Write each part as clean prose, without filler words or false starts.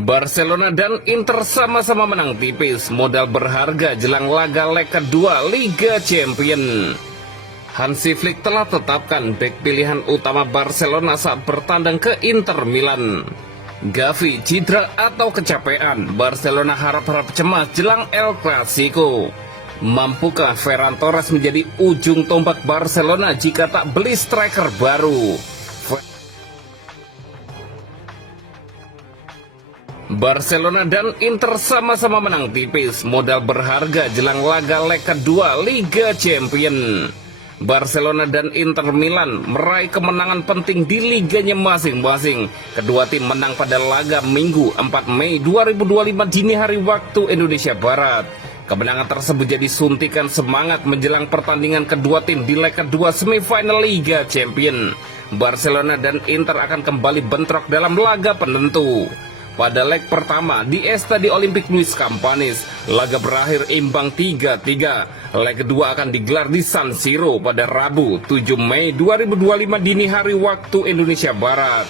Barcelona dan Inter sama-sama menang tipis, modal berharga jelang laga leg kedua Liga Champions. Hansi Flick telah tetapkan bek pilihan utama Barcelona saat bertandang ke Inter Milan. Gavi cedera atau kecapean, Barcelona harap-harap cemas jelang El Clasico. Mampukah Ferran Torres menjadi ujung tombak Barcelona jika tak beli striker baru? Barcelona dan Inter sama-sama menang tipis, modal berharga jelang laga leg kedua Liga Champions. Barcelona dan Inter Milan meraih kemenangan penting di liganya masing-masing. Kedua tim menang pada laga Minggu 4 Mei 2025 dini hari waktu Indonesia Barat. Kemenangan tersebut jadi suntikan semangat menjelang pertandingan kedua tim di leg kedua semifinal Liga Champions. Barcelona dan Inter akan kembali bentrok dalam laga penentu. Pada leg pertama di Estadio Olímpic Luis Campanis, laga berakhir imbang 3-3. Leg kedua akan digelar di San Siro pada Rabu 7 Mei 2025 dini hari waktu Indonesia Barat.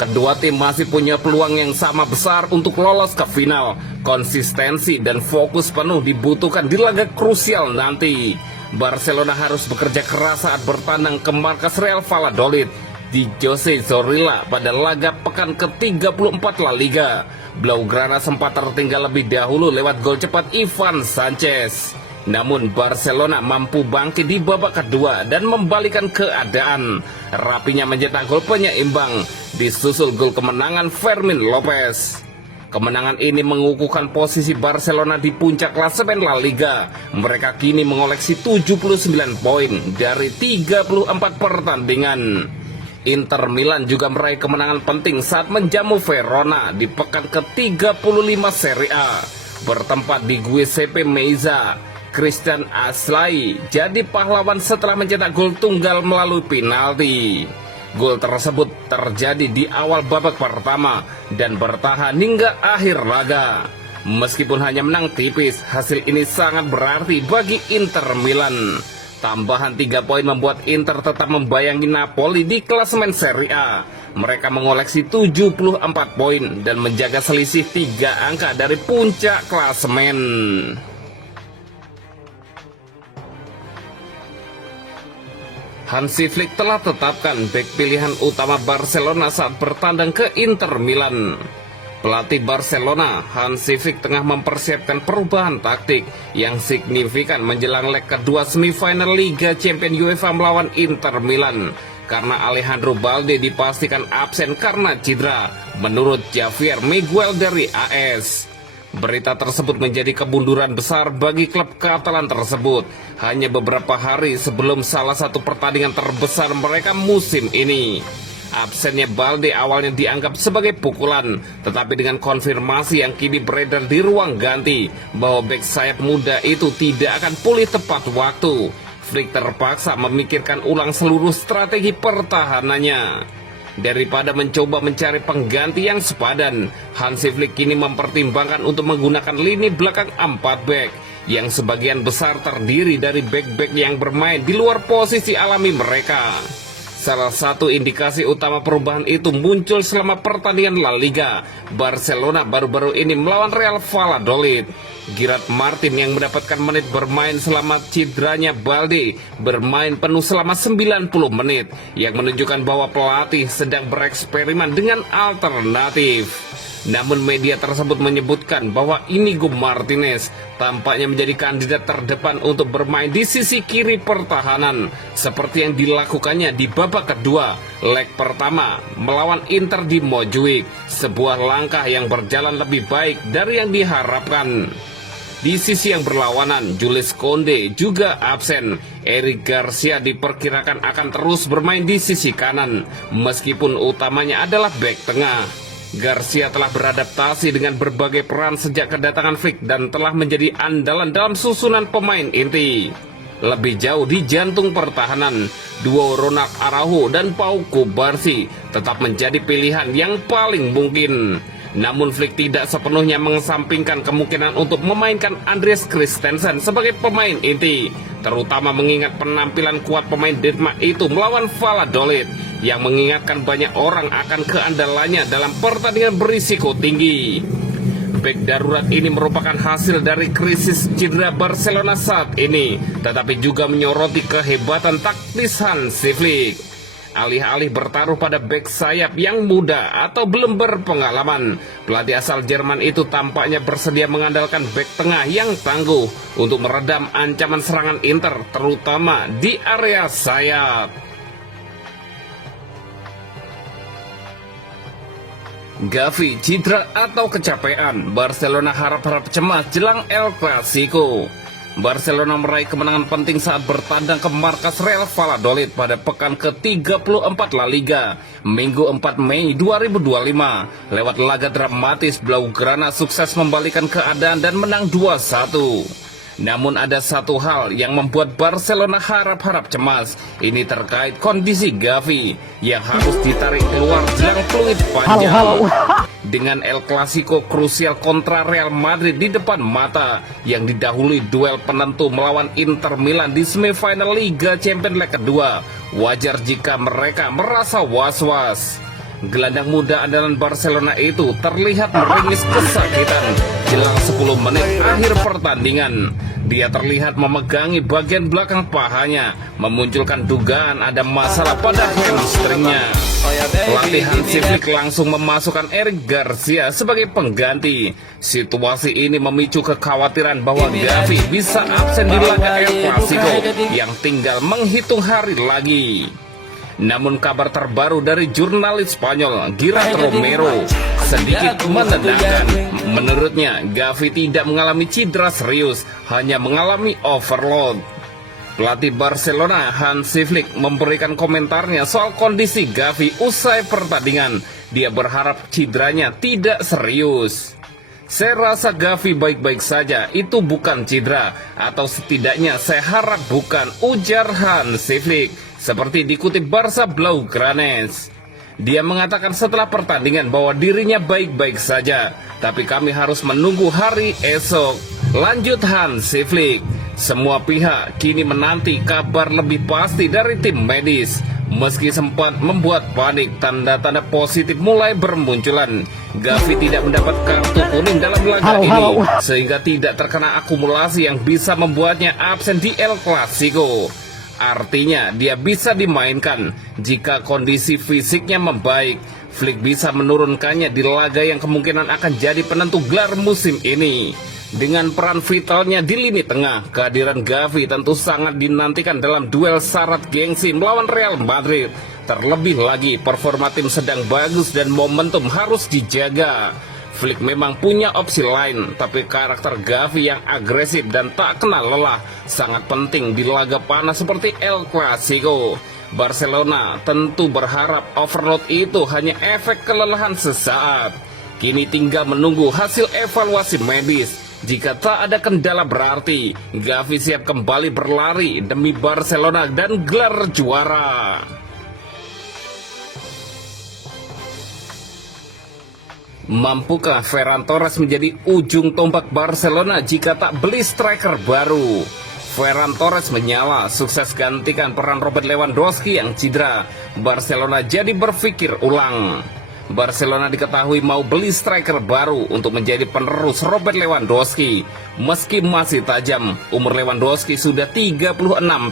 Kedua tim masih punya peluang yang sama besar untuk lolos ke final. Konsistensi dan fokus penuh dibutuhkan di laga krusial nanti. Barcelona harus bekerja keras saat bertandang ke markas Real Valladolid di José Zorrilla pada laga pekan ke-34 La Liga. Blaugrana sempat tertinggal lebih dahulu lewat gol cepat Ivan Sanchez. Namun Barcelona mampu bangkit di babak kedua dan membalikan keadaan. Rapinya mencetak gol penyeimbang, disusul gol kemenangan Fermin Lopez. Kemenangan ini mengukuhkan posisi Barcelona di puncak klasemen La Liga. Mereka kini mengoleksi 79 poin dari 34 pertandingan. Inter Milan juga meraih kemenangan penting saat menjamu Verona di pekan ke-35 Serie A. Bertempat di Giuseppe Meazza, Christian Aslay jadi pahlawan setelah mencetak gol tunggal melalui penalti. Gol tersebut terjadi di awal babak pertama dan bertahan hingga akhir laga. Meskipun hanya menang tipis, hasil ini sangat berarti bagi Inter Milan. Tambahan 3 poin membuat Inter tetap membayangi Napoli di klasemen Serie A. Mereka mengoleksi 74 poin dan menjaga selisih 3 angka dari puncak klasemen. Hansi Flick telah tetapkan bek pilihan utama Barcelona saat bertandang ke Inter Milan. Pelatih Barcelona, Hansi Flick tengah mempersiapkan perubahan taktik yang signifikan menjelang leg kedua semifinal Liga Champions UEFA melawan Inter Milan. Karena Alejandro Balde dipastikan absen karena cedera, menurut Javier Miguel dari AS. Berita tersebut menjadi kemunduran besar bagi klub Katalan tersebut, hanya beberapa hari sebelum salah satu pertandingan terbesar mereka musim ini. Absennya Balde awalnya dianggap sebagai pukulan, tetapi dengan konfirmasi yang kini beredar di ruang ganti bahwa bek sayap muda itu tidak akan pulih tepat waktu, Flick terpaksa memikirkan ulang seluruh strategi pertahanannya. Daripada mencoba mencari pengganti yang sepadan, Hansi Flick kini mempertimbangkan untuk menggunakan lini belakang 4 bek yang sebagian besar terdiri dari bek-bek yang bermain di luar posisi alami mereka. Salah satu indikasi utama perubahan itu muncul selama pertandingan La Liga Barcelona baru-baru ini melawan Real Valladolid. Gerard Martin yang mendapatkan menit bermain selama cederanya Balde bermain penuh selama 90 menit, yang menunjukkan bahwa pelatih sedang bereksperimen dengan alternatif. Namun media tersebut menyebutkan bahwa Inigo Martinez tampaknya menjadi kandidat terdepan untuk bermain di sisi kiri pertahanan, seperti yang dilakukannya di babak kedua leg pertama melawan Inter di Montjuic, sebuah langkah yang berjalan lebih baik dari yang diharapkan. Di sisi yang berlawanan, Jules Koundé juga absen. Eric Garcia diperkirakan akan terus bermain di sisi kanan, meskipun utamanya adalah bek tengah. Garcia telah beradaptasi dengan berbagai peran sejak kedatangan Flick dan telah menjadi andalan dalam susunan pemain inti. Lebih jauh di jantung pertahanan, duo Ronald Araujo dan Pau Cubarsí tetap menjadi pilihan yang paling mungkin. Namun Flick tidak sepenuhnya mengesampingkan kemungkinan untuk memainkan Andreas Christensen sebagai pemain inti, terutama mengingat penampilan kuat pemain Denmark itu melawan Valladolid. yang mengingatkan banyak orang akan keandalannya dalam pertandingan berisiko tinggi. Bek darurat ini merupakan hasil dari krisis cedera Barcelona saat ini, tetapi juga menyoroti kehebatan taktis Hansi Flick. Alih-alih bertaruh pada bek sayap yang muda atau belum berpengalaman, pelatih asal Jerman itu tampaknya bersedia mengandalkan bek tengah yang tangguh untuk meredam ancaman serangan Inter, terutama di area sayap. Gavi cedera atau kecapean, Barcelona harap-harap cemas jelang El Clasico. Barcelona meraih kemenangan penting saat bertandang ke markas Real Valladolid pada pekan ke-34 La Liga, Minggu 4 Mei 2025. Lewat laga dramatis, Blaugrana sukses membalikan keadaan dan menang 2-1. Namun ada satu hal yang membuat Barcelona harap-harap cemas. Ini terkait kondisi Gavi yang harus ditarik keluar jelang peluit panjang. Dengan El Clasico krusial kontra Real Madrid di depan mata, yang didahului duel penentu melawan Inter Milan di semifinal Liga Champions leg kedua, wajar jika mereka merasa was-was. Gelandang muda andalan Barcelona itu terlihat meringis kesakitan jelang 10 menit akhir pertandingan. Dia terlihat memegangi bagian belakang pahanya, memunculkan dugaan ada masalah pada hamstringnya. Pelatih Hansi Flick langsung memasukkan Eric Garcia sebagai pengganti. Situasi ini memicu kekhawatiran bahwa Gavi bisa absen di laga El Clasico yang tinggal menghitung hari lagi. Namun kabar terbaru dari jurnalis Spanyol Gerard Romero sedikit menenangkan. Menurutnya, Gavi tidak mengalami cedera serius, hanya mengalami overload. Pelatih Barcelona Hansi Flick memberikan komentarnya soal kondisi Gavi usai pertandingan. Dia berharap cederanya tidak serius. Saya rasa Gavi baik-baik saja, itu bukan cedera, atau setidaknya saya harap bukan, ujar Hansi Flick. Seperti dikutip Barça Blaugranes. Dia mengatakan setelah pertandingan bahwa dirinya baik-baik saja, tapi kami harus menunggu hari esok. Lanjut Hansi Flick. Semua pihak kini menanti kabar lebih pasti dari tim medis. Meski sempat membuat panik, tanda-tanda positif mulai bermunculan. Gavi tidak mendapat kartu kuning dalam laga ini, sehingga tidak terkena akumulasi yang bisa membuatnya absen di El Clasico. Artinya dia bisa dimainkan jika kondisi fisiknya membaik. Flick bisa menurunkannya di laga yang kemungkinan akan jadi penentu gelar musim ini. Dengan peran vitalnya di lini tengah, kehadiran Gavi tentu sangat dinantikan dalam duel syarat gengsi melawan Real Madrid. Terlebih lagi performa tim sedang bagus dan momentum harus dijaga. Flick memang punya opsi lain, tapi karakter Gavi yang agresif dan tak kenal lelah sangat penting di laga panas seperti El Clasico. Barcelona tentu berharap overload itu hanya efek kelelahan sesaat. Kini tinggal menunggu hasil evaluasi medis. Jika tak ada kendala berarti Gavi siap kembali berlari demi Barcelona dan gelar juara. Mampukah Ferran Torres menjadi ujung tombak Barcelona jika tak beli striker baru? Ferran Torres menyala, sukses gantikan peran Robert Lewandowski yang cedera. Barcelona jadi berpikir ulang. Barcelona diketahui mau beli striker baru untuk menjadi penerus Robert Lewandowski. Meski masih tajam, umur Lewandowski sudah 36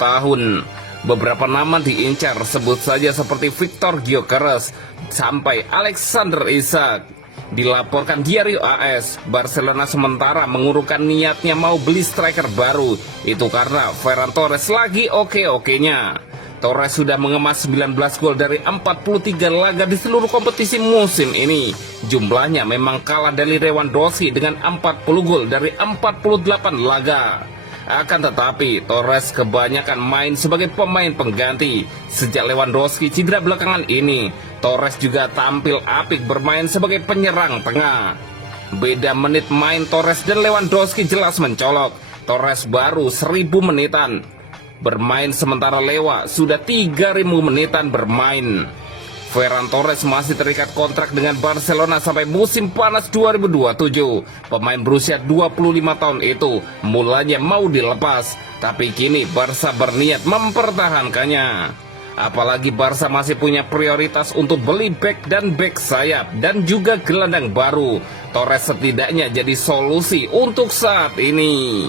tahun. Beberapa nama diincar, sebut saja seperti Victor Gyökeres sampai Alexander Isak. Dilaporkan Diario AS, Barcelona sementara mengurungkan niatnya mau beli striker baru. Itu karena Ferran Torres lagi oke-okenya. Torres sudah mengemas 19 gol dari 43 laga di seluruh kompetisi musim ini. Jumlahnya memang kalah dari Lewandowski dengan 40 gol dari 48 laga. Akan tetapi, Torres kebanyakan main sebagai pemain pengganti. Sejak Lewandowski cedera belakangan ini, Torres juga tampil apik bermain sebagai penyerang tengah. Beda menit main Torres dan Lewandowski jelas mencolok. Torres baru 1000 menitan bermain, sementara Lewa sudah 3000 menitan bermain. Ferran Torres masih terikat kontrak dengan Barcelona sampai musim panas 2027. Pemain berusia 25 tahun itu mulanya mau dilepas, tapi kini Barca berniat mempertahankannya. Apalagi Barca masih punya prioritas untuk beli bek dan bek sayap dan juga gelandang baru. Torres setidaknya jadi solusi untuk saat ini.